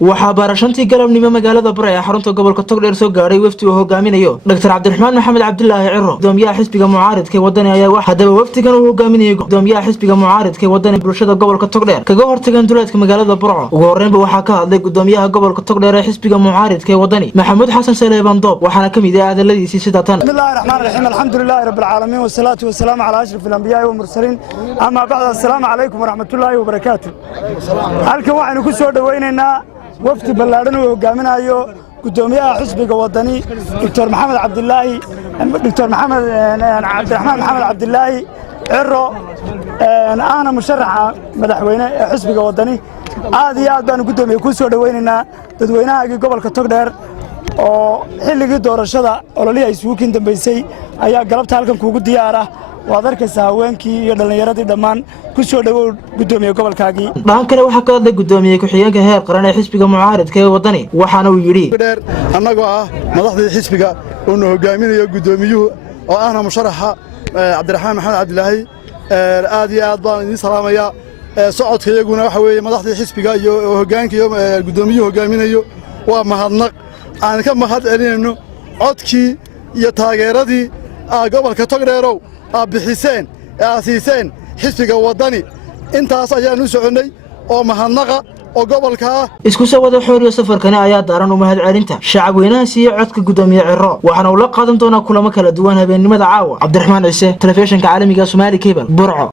waxaa baarashantii galabnimo magaalada Burco ee xarunta gobolka Togdheer soo gaaray wafdi uu hogaaminayo Dr. Cabdiraxmaan Maxamed Cabdilaahi Ciro gudoomiyaha xisbiga mucaaradka wadani ayaa hadaba wafdigan uu hogaaminayo gudoomiyaha xisbiga mucaaradka wadani bulshada gobolka Togdheer kaga hortagan duleedka magaalada Burco ugu horeynba waxaa ka hadlay gudoomiyaha gobolka Togdheer ee xisbiga mucaaradka wadani Maxamuud Xasan Saleebaan Doob waxaana kamid ah hadaladiisii sida tan bismillahir rahmaanir rahiim alxamdulillahi rabbil caalamiin wasalaatu wasalaamu ala ashrafil anbiyaa wal mursaliin amma ba'da assalaamu alaykum wa rahmatullahi wa barakaatuh halkan waxaanu ku soo dhaweynaynaa wafdi ballaaran oo hogaaminayo gudoomiyaha xisbiga wadani Dr. Maxamed Cabdilaahi Cabdiraxmaan Maxamed Cabdilaahi Ciro ana musharaxa madaxweyne ee xisbiga wadani aad iyo aad baan gudoomiye ku soo dhaweynaynaa dadweynaha gobolka Togdheer oo xilligii doorashada ololihii isugu kin dambeysay ayaa galabta halkan kuugu diyaar ah waad arkaysaa haweenkii iyo dhalinyaradii dhammaan ku soo dhawow gudoomiye gobolkaagii dhan kale waxa ka hadlay gudoomiye ku-xigeenka heer qaran ee xisbiga mucaaradka ee wadani waxaana uu yiri annagoo ah madaxdii xisbiga oo hogaaminayo gudoomiyuhu oo ahna musharaxa Cabdiraxmaan Maxamed Cabdilaahi aad iyo aad baan idin salaamayaa socodkayguna waxa weeye madaxdii xisbiga iyo hoggaanka iyo gudoomiyuhu hogaaminayo waa mahadnaq aan ka mahad celinayno codkii iyo taageeradii gobolka Togdheerow bixiseen aasiiseen xisbiga wadani intaas ayaan u soconay oo mahadnaqa oo gobolka isku soo wada xooriyo safarkani ayaa daaran u mahad celinta shacab weynaha siiyo codka gudoomiye Ciro waxaana uu la qaadan doonaa kulamo kala duwan habeenimada caawa Cabdiraxmaan Ciise telefishinka caalamiga Soomaali Cable Burco.